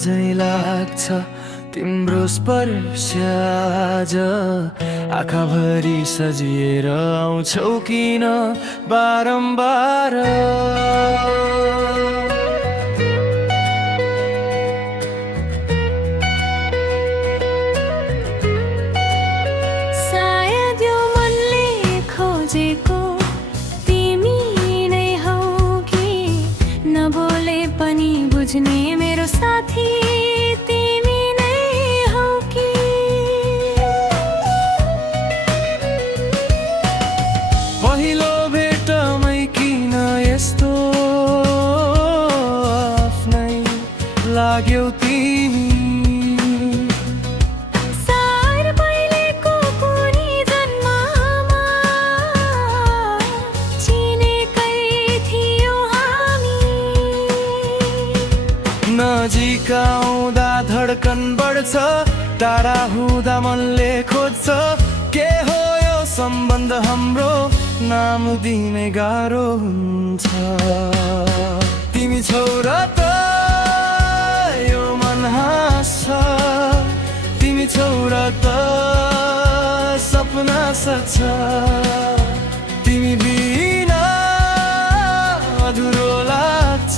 झैं लाग्छ तिम्रो स्पर्श आज आँखाभरि सजिएर आउँछौ किन बारम्बार। सायद यो मनले खोजेको तिमी नै हौ कि नबोले पनि बुझ्ने मेरो साथी तिमी नै हौ कि। पहिलो भेटमै किन यस्तो आफ्नै लाग्यौ तिमी। सार पहिलेको कुनै जन्ममा चिनेकै थियौ हामी। नजिक आउँदा धड्कन बढ्छ टाढा हुँदा मनले खोज्छ के हो यो सम्बन्ध हाम्रो नाम दिने गाह्रो हुन्छ। तिमी छौ र त यो मन हाँस्छ तिमी छौ र त सपना सच्छ तिमी बिना अधुरो लाग्छ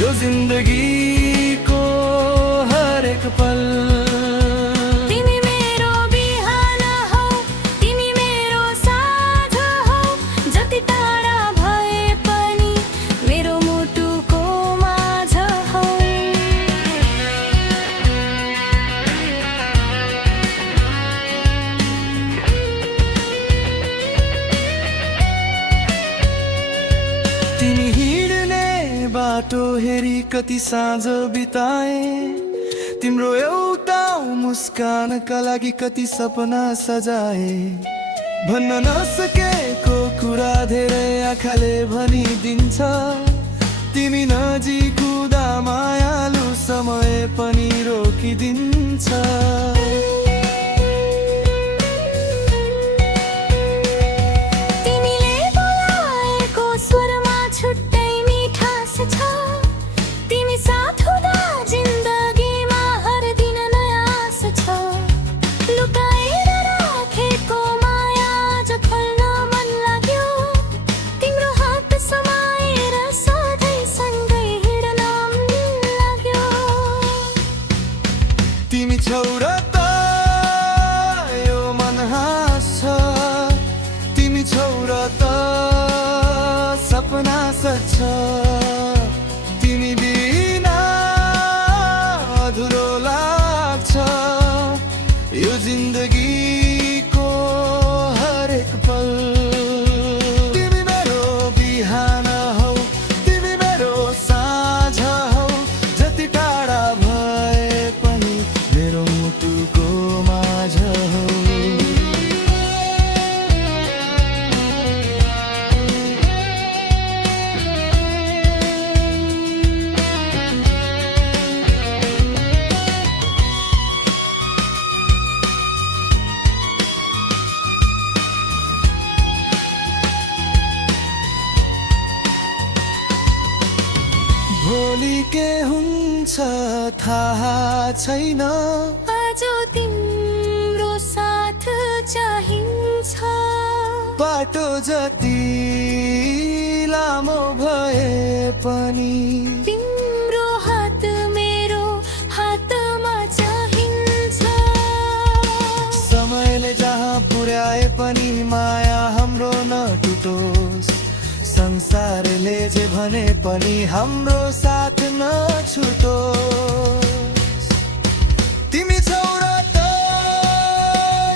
यो जिन्दगीको हरेक पल। तिमी मेरो बिहान हौ तिमी मेरो साँझ हौ जति टाढा भए पनि मेरो मुटुको माझ हौ। तिमी हिँड्ने बाटो हेरी कति साँझ बिताए तिम्रो एउटा मुस्कानका लागि कति सपना सजाए। भन्न नसकेको कुरा धेरै आँखाले भनिदिन्छ तिमी नजिक हुँदा मायालु समय पनि रोकिदिन्छ। तिमीले बोलाएको स्वरमा छुट्टै मिठास छ तिमी साथ हुँदा जिन्दगीमा हर दिन नयाँ आश छ। लुकाएर राखेको माया आज खोल्न मन लाग्यो तिम्रो हात समाएर सधैँ सँगै हिँड्न मन लाग्यो। तिमी छौ र त यो मन हाँस्छ तिमी छौ र त सपना सच्छ तिमी बिना अधुरो लाग्छ यो जिन्दगीको हरेक पल। तिमी मेरो बिहान हौ तिमी मेरो साँझ हौ जति टाढा भए पनि मेरो मुटुको माझ हौ। भोलि के हुन्छ थाहा छैन आज तिम्रो साथ चाहिन्छ। बाटो जति लामो भए पनि तिम्रो हात मेरो हातमा चाहिन्छ। समयले जहाँ पुर्याए पनि माया हाम्रो नटुटोस् संसारले जे भने पनि हाम्रो साथ नछुटोस्। तिमी छौ र त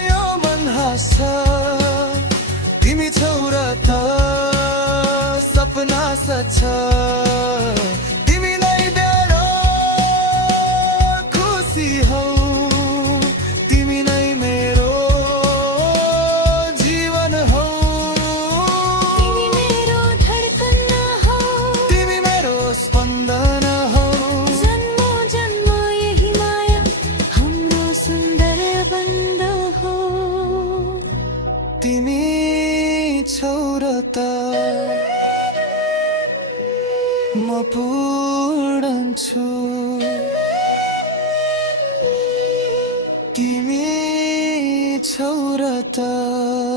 यो मन हाँस्छ तिमी छौ र त सपना सच्छ तिमी नै मेरो खुसी हौ तिमी नै मेरो जीवन हौ। तिमी मेरो धड्कन हौ तिमी मेरो स्पन्दन हौ जन्मो जन्म यही माया हाम्रो सुन्दर बन्ध हो। तिमी छौ र त म पूर्ण वर्णन्छु तिमी छौ र त